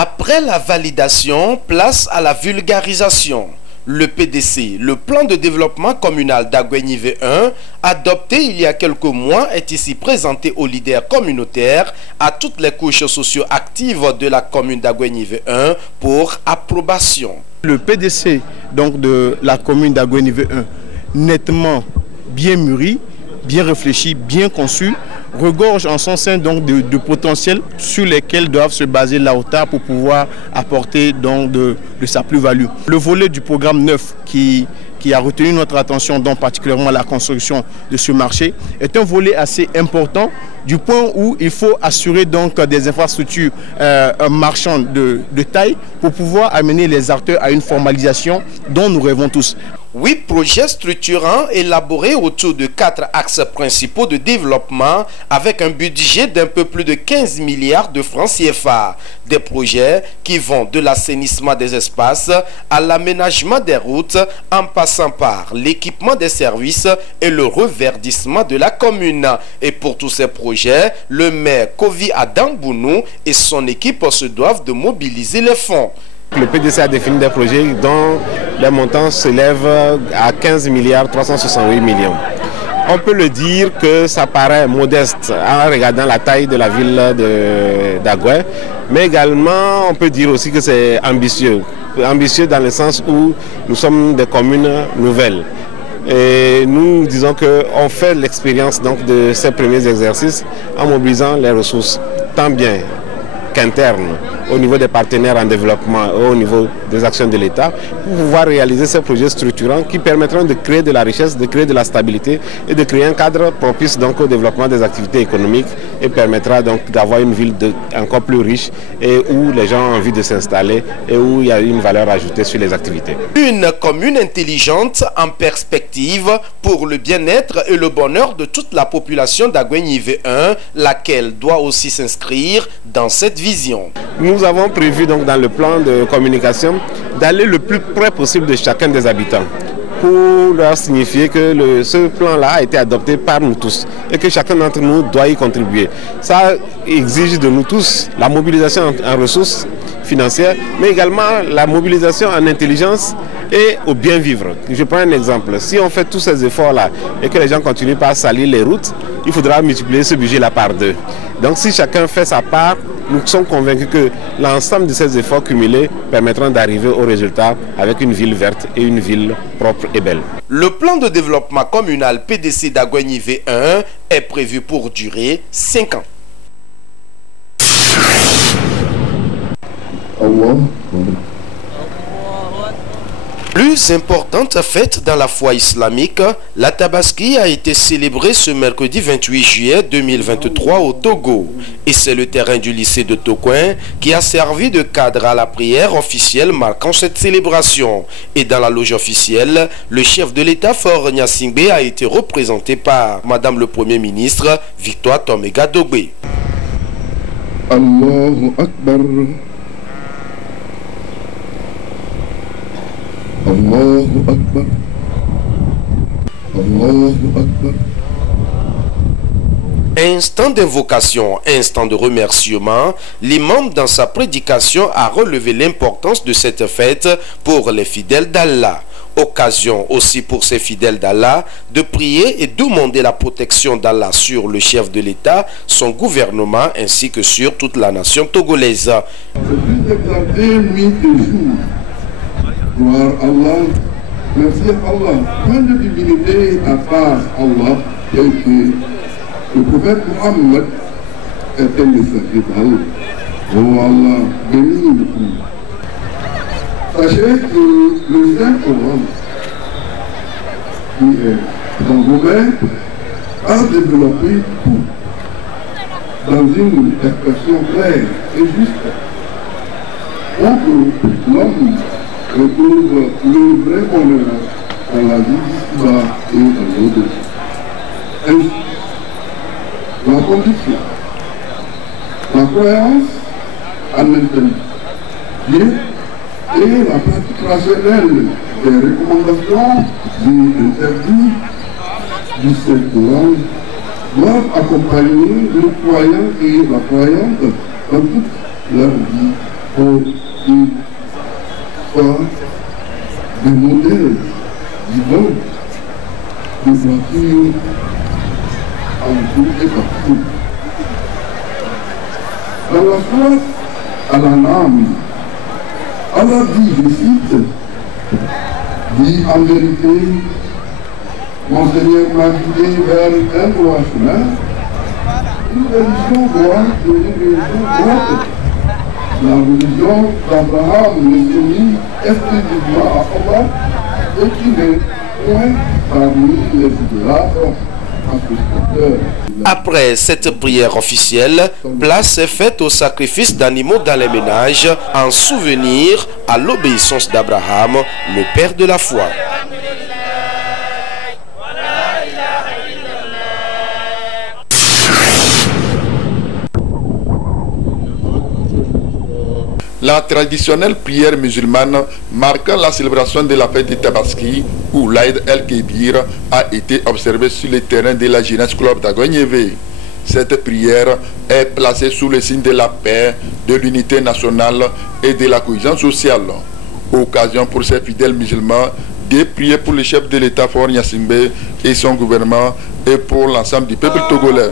Après la validation, place à la vulgarisation. Le PDC, le plan de développement communal d'Aguenive 1, adopté il y a quelques mois, est ici présenté aux leaders communautaires, à toutes les couches socio-actives de la commune d'Aguenive 1 pour approbation. Le PDC donc, de la commune d'Aguenive 1, nettement bien mûri, bien réfléchi, bien conçu, regorge en son sein donc de potentiel sur lesquels doivent se baser l'AOTA pour pouvoir apporter donc de sa plus-value. Le volet du programme 9 qui a retenu notre attention, donc particulièrement la construction de ce marché, est un volet assez important du point où il faut assurer donc des infrastructures marchandes de taille pour pouvoir amener les acteurs à une formalisation dont nous rêvons tous. 8 projets structurants élaborés autour de 4 axes principaux de développement avec un budget d'un peu plus de 15 milliards de francs CFA. Des projets qui vont de l'assainissement des espaces à l'aménagement des routes en passant par l'équipement des services et le reverdissement de la commune. Et pour tous ces projets, le maire Kovi Adam Bounou et son équipe se doivent de mobiliser les fonds. Le PDC a défini des projets dont les montants s'élèvent à 15 milliards 368 millions. On peut le dire que ça paraît modeste en regardant la taille de la ville d'Agué, mais également on peut dire aussi que c'est ambitieux. Ambitieux dans le sens où nous sommes des communes nouvelles. Et nous disons qu'on fait l'expérience de ces premiers exercices en mobilisant les ressources, tant bien qu'internes, au niveau des partenaires en développement, au niveau des actions de l'État, pour pouvoir réaliser ces projets structurants qui permettront de créer de la richesse, de créer de la stabilité et de créer un cadre propice donc au développement des activités économiques et permettra donc d'avoir une ville encore plus riche et où les gens ont envie de s'installer et où il y a une valeur ajoutée sur les activités. Une commune intelligente en perspective pour le bien-être et le bonheur de toute la population d'Aguenive 1, laquelle doit aussi s'inscrire dans cette vision. Nous avons prévu donc dans le plan de communication d'aller le plus près possible de chacun des habitants pour leur signifier que ce plan-là a été adopté par nous tous et que chacun d'entre nous doit y contribuer. Ça exige de nous tous la mobilisation en ressources financières, mais également la mobilisation en intelligence et au bien vivre. Je prends un exemple. Si on fait tous ces efforts-là et que les gens continuent par salir les routes, il faudra multiplier ce budget-là par 2. Donc si chacun fait sa part, nous sommes convaincus que l'ensemble de ces efforts cumulés permettront d'arriver au résultat avec une ville verte et une ville propre et belle. Le plan de développement communal PDC d'Aguenive 1 est prévu pour durer 5 ans. Plus importante fête dans la foi islamique, la Tabaski a été célébrée ce mercredi 28 juillet 2023 au Togo. Et c'est le terrain du lycée de Tokoin qui a servi de cadre à la prière officielle marquant cette célébration. Et dans la loge officielle, le chef de l'État Faure Gnassingbé a été représenté par Madame le Premier ministre Victoire Tomega Dogbe. Allahu Akbar. Allahu Akbar. Allahu Akbar. Instant d'invocation, instant de remerciement, l'imam dans sa prédication a relevé l'importance de cette fête pour les fidèles d'Allah. Occasion aussi pour ces fidèles d'Allah de prier et demander la protection d'Allah sur le chef de l'État, son gouvernement ainsi que sur toute la nation togolaise. Gloire à Allah, merci à Allah. Point de divinité à part Allah, et que le prophète Mohammed est un messager d'Allah. Oh Allah, bénis-nous. Sachez que le Saint-Coran, qui est dans vos mains, a développé tout dans une expression claire et juste pour que l'homme retrouve le vrai bonheur dans la vie d'ici-bas et dans l'au-delà. Ainsi, la condition, la croyance en Dieu et la pratique rationnelle des recommandations et interdits du Saint-Coran doivent accompagner le croyant et la croyante dans toute leur vie pour qu'ils soient des modèles vivants de voitures en tout et partout. Dans la foi à la âme, Allah dit, je cite, dit en vérité, mon Seigneur m'a guidé vers un droit chemin, une religion droite et une religion droite. La religion d'Abraham n'est soumise exclusivement à Allah et qui n'est point parmi les idolâtres. Après cette prière officielle, place est faite au sacrifice d'animaux dans les ménages en souvenir à l'obéissance d'Abraham, le père de la foi. La traditionnelle prière musulmane marquant la célébration de la fête de Tabaski ou l'Aïd el-Kébir a été observée sur le terrain de la Jeunesse Club d'Agogneve. Cette prière est placée sous le signe de la paix, de l'unité nationale et de la cohésion sociale. Occasion pour ces fidèles musulmans de prier pour le chef de l'État Faure Gnassingbé et son gouvernement et pour l'ensemble du peuple togolais.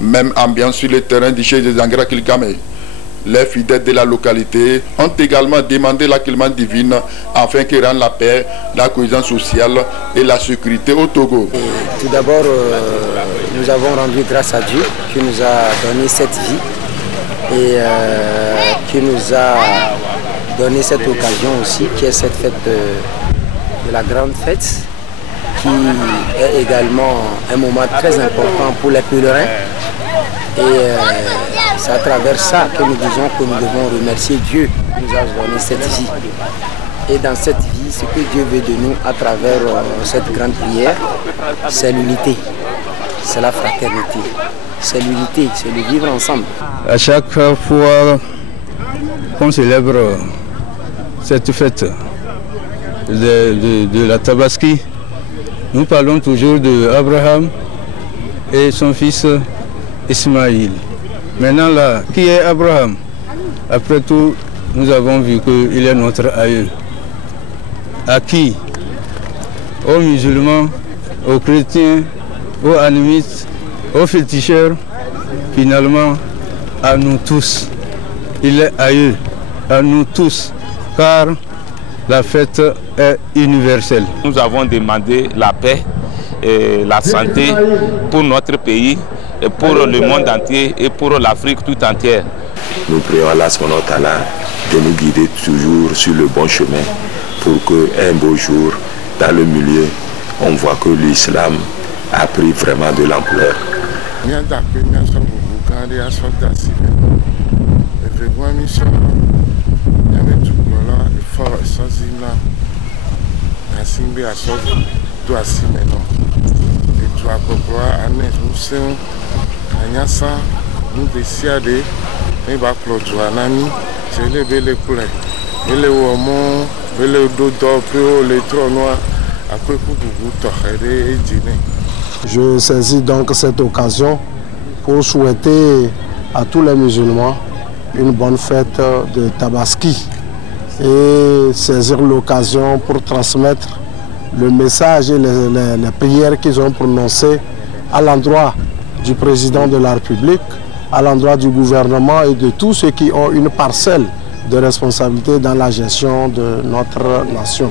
Même ambiance sur le terrain du chef de Zangra Kilkame. Les fidèles de la localité ont également demandé l'acclimation divine afin qu'il rende la paix, la cohésion sociale et la sécurité au Togo. Tout d'abord, nous avons rendu grâce à Dieu qui nous a donné cette vie et qui nous a donné cette occasion aussi, qui est cette fête de la grande fête, qui est également un moment très important pour les pèlerins. Et c'est à travers ça que nous disons que nous devons remercier Dieu qui nous a donné cette vie. Et dans cette vie, ce que Dieu veut de nous à travers cette grande prière, c'est l'unité, c'est la fraternité, c'est l'unité, c'est le vivre ensemble. À chaque fois qu'on célèbre cette fête de la Tabaski, nous parlons toujours d'Abraham et son fils Ismaïl. Maintenant là, qui est Abraham? Après tout, nous avons vu qu'il est notre aïeux. À qui? Aux musulmans, aux chrétiens, aux animistes, aux féticheurs, finalement à nous tous. Il est aïeux, à nous tous, car la fête est universelle. Nous avons demandé la paix et la santé pour notre pays, et pour le monde entier et pour l'Afrique tout entière. Nous prions Allah de nous guider toujours sur le bon chemin pour qu'un beau jour, dans le milieu, on voit que l'islam a pris vraiment de l'ampleur. Je saisis donc cette occasion pour souhaiter à tous les musulmans une bonne fête de Tabaski et saisir l'occasion pour transmettre le message et les prières qu'ils ont prononcées à l'endroit du président de la République, à l'endroit du gouvernement et de tous ceux qui ont une parcelle de responsabilité dans la gestion de notre nation.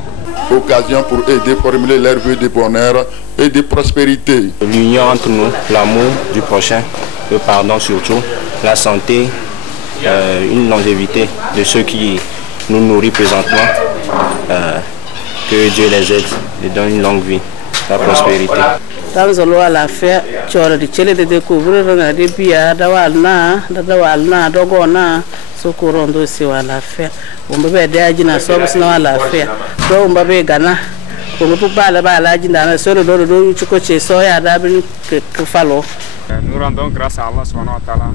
Occasion pour eux de formuler leurs vœux de bonheur et de prospérité. L'union entre nous, l'amour du prochain, le pardon surtout, la santé, une longévité de ceux qui nous nourrissent présentement, que Dieu les aide, les donne une longue vie, la prospérité. Tanzolo à la fête, tu aurais dit de découvrir des biens, d'awalna, dogona, socorrondo si à la fête. On peut aider à Gina Sobs à la fête. Donc on va bien Ghana. On peut pas là-bas à la Gina, sur le dos de Chukoche, soya d'Abin Kufalo. Nous rendons grâce à Allah subhanahu wa ta'ala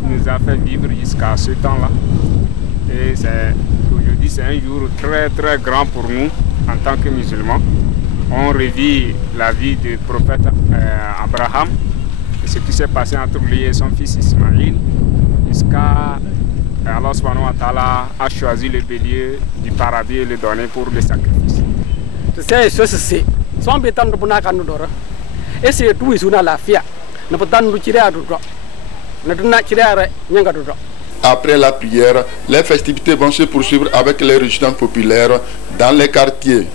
qui nous a fait vivre jusqu'à ce temps-là. Et aujourd'hui, c'est un jour très très grand pour nous en tant que musulmans. On revit la vie du prophète Abraham et ce qui s'est passé entre lui et son fils Ismaïl jusqu'à Et Allah subhanahu wa ta'ala a choisi le bélier du paradis et le donné pour le sacrifice. C'est ce son béton de Bonacan d'Ora. Et c'est tout is una la fia. Ne peut pas nous tirer à droit. Ne peut pas tirer à Yangadora. Après la prière, les festivités vont se poursuivre avec les résistances populaires dans les quartiers.